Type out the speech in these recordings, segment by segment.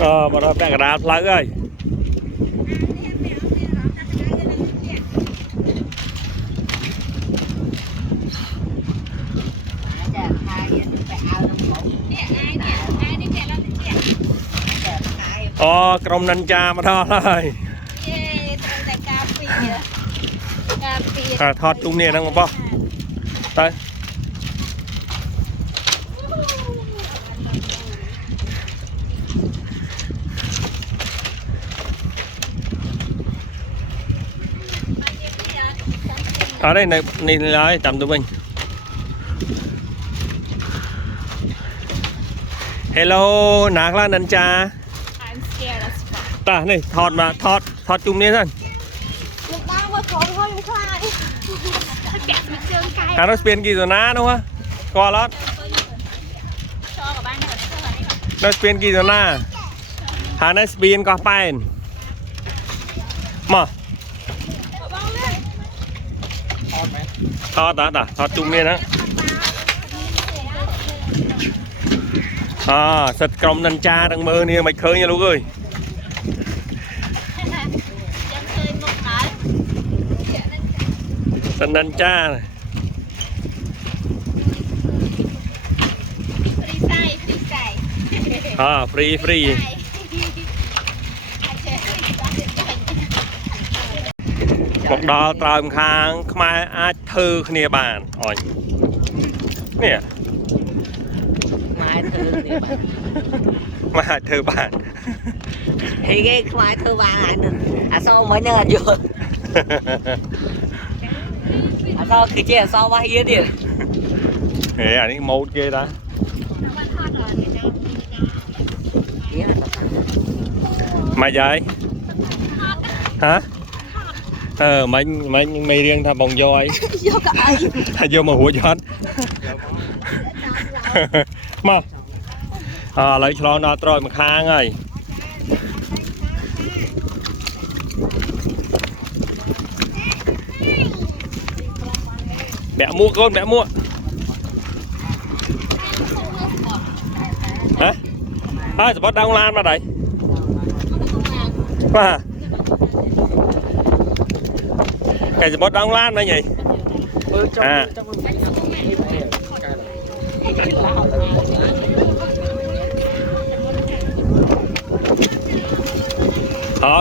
mà nó bẹt đá lấy ơi trong năn cha mà đó thôi thọt chung nè đang bao tới ở đây này lại tầm tụi mình hello nạc là năn cha ta này thọt mà thọt chung nè thôi nó spin kỳ rồi ná đúng không co lót nó spin kỳ rồi ná nó spin có pain mà thọt chung nè đó sật còng năn cha đang mơ nè mày khơi nha lúc ơi sân năn cha này free một đo tràm khang mai ai thư kia bàn ôi nè mai thư bàn thì cái mai thư bàn lại sao mới nữa chưa sao khi chia sao bao nhiêu tiền thế này một kia đó mày vậy hả mày riêng thà bồng voi vô mà hủa giót mà lấy cho nó trôi mà khang ơi mẹ mua con mẹ mua hả sẽ bắt đông lan mà đấy qua cái gì bắt đông lan đây nhỉ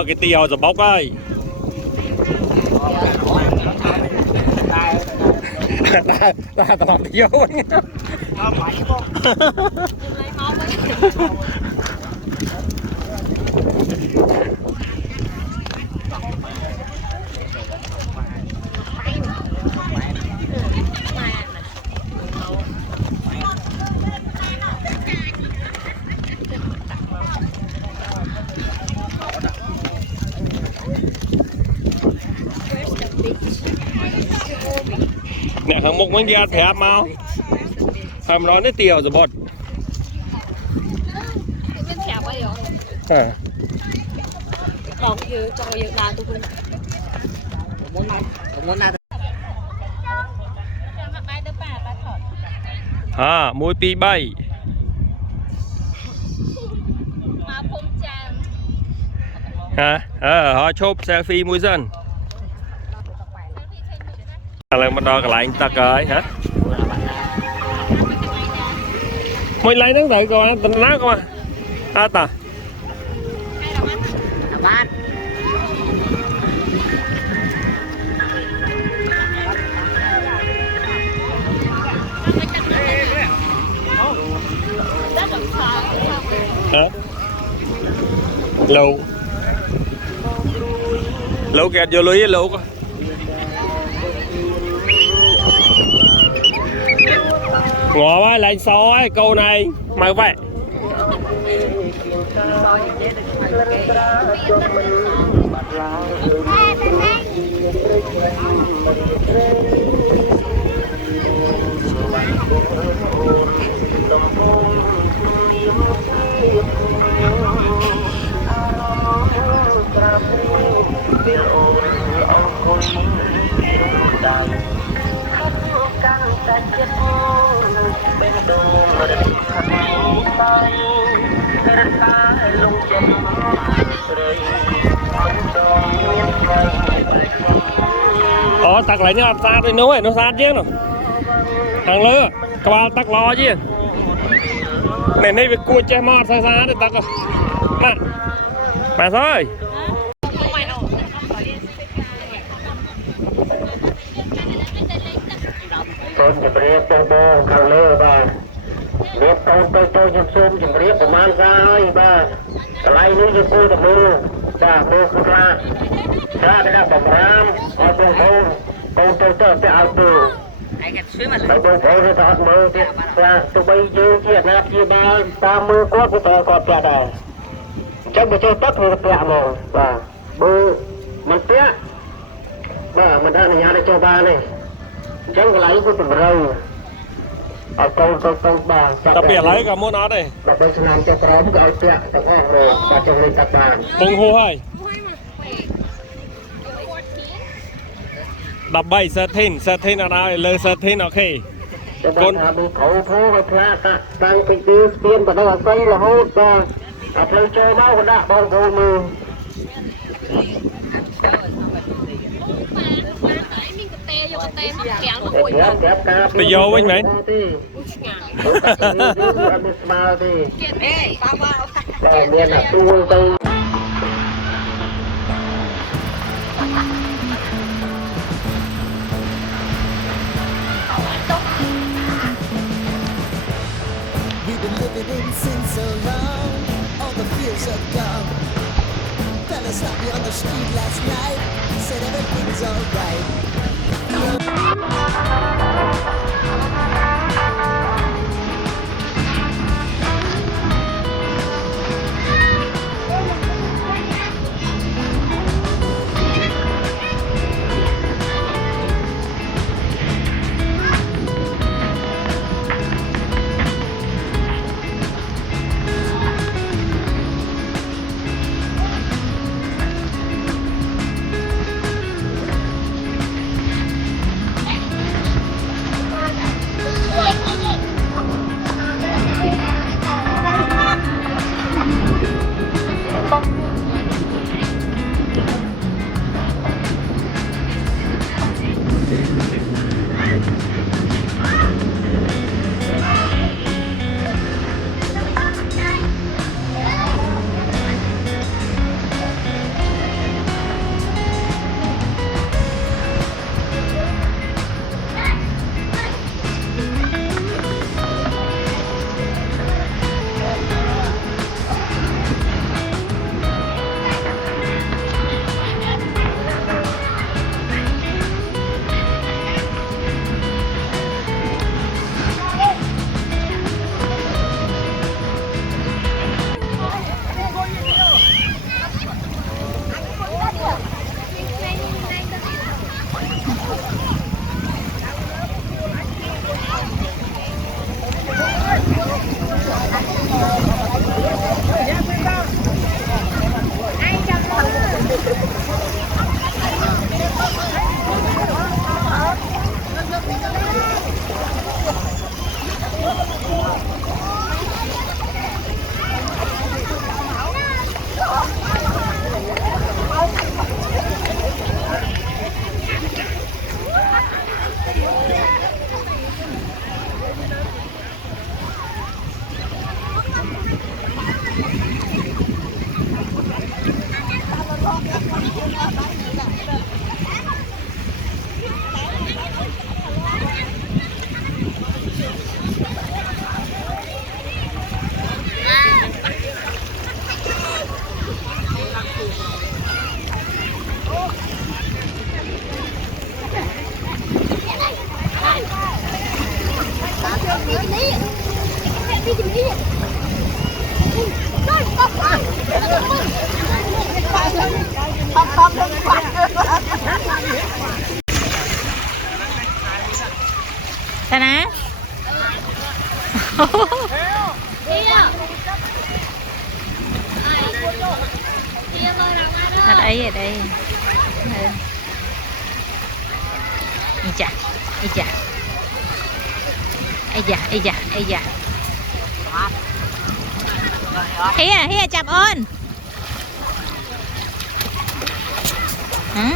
cái tiêu rồi bốc ơi ta lọt vô nè hàng mục mấy gia thẻ mau hàm nói nó tiêu rồi bột mũi pi bay họ chụp selfie mũi dân là bắt đầu lại ta cười hả mày lấy nó tự coi tình lá coi ta hả lũ kẹt vô lưới lũ coi ngọ quá lên xó ấy câu này mày vậy tắc lấy nhau sát đi nấu ấy nó sát chứ nó hàng lơ các bạn tắc lo chứ này này việc cua che mọt xa xa để tắc rồi nè bà thôi con chụp riết bông bông hàng lơ bà riết con tôi chụp xôm chụp riết của man ra ơi bà lấy nước cho cô tập mưa bà mưa không ra cái đó bầm ram ở bông bông con tôi sẽ ao từ tại bông bông thì thật mưa thì là tụi bây giờ chia nát chia ba ta mưa có cái tờ còn tẹt này chắc bây giờ tất người tẹt mà bà mưa mình tẹt bà mình đã nhà để cho ba này chẳng có lấy của tụi râu ở con bà tập biệt lấy cả môn áo đây bà bây giờ làm cho prom cái tẹt tập ong rồi và trong lên tập bàn bông hô hay đập bay sơ thìn ở đây lời sơ thìn ok con mình khẩu thô và thà cả tăng cái tiêu tiền và nó xây là hốt ra ở theo chơi máu của đã bao gồm mưa bây giờ anh mấy We've been living in sin so long, all the fears are gone. Fella stopped me on the street last night, said everything's alright. Sana ở đây ở đây Ây da, ây da, ây da, ây da, ây da. เฮียจับอ้นฮะ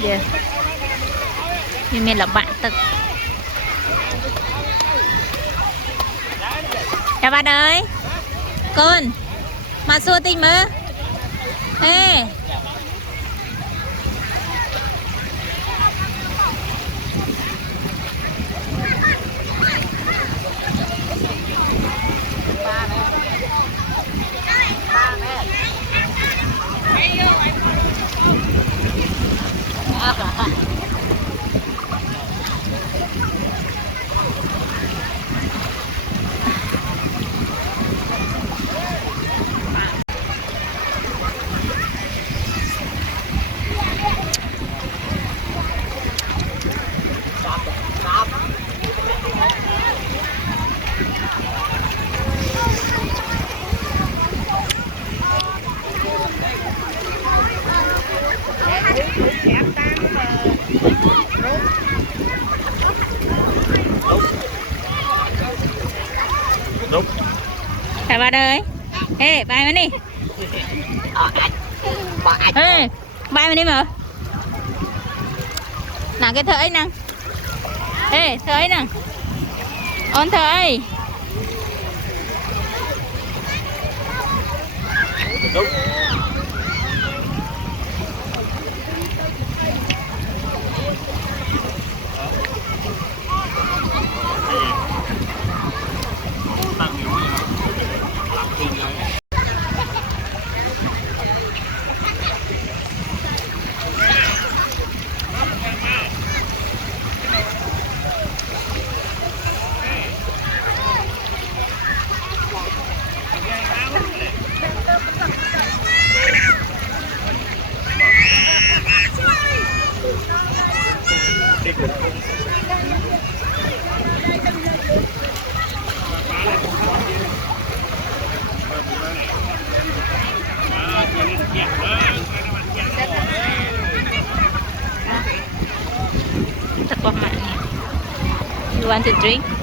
เดี๋ยวมีเมลละบะตึกchào bạn ơi con mà xua tình mơ ê đúng chào bạn ơi ê bay mà đi ê bay mà đi mà nào cái thợ ấy nè ê thợ ấy nè ôn thợ ấy đúng thật quá mạnh you want to drink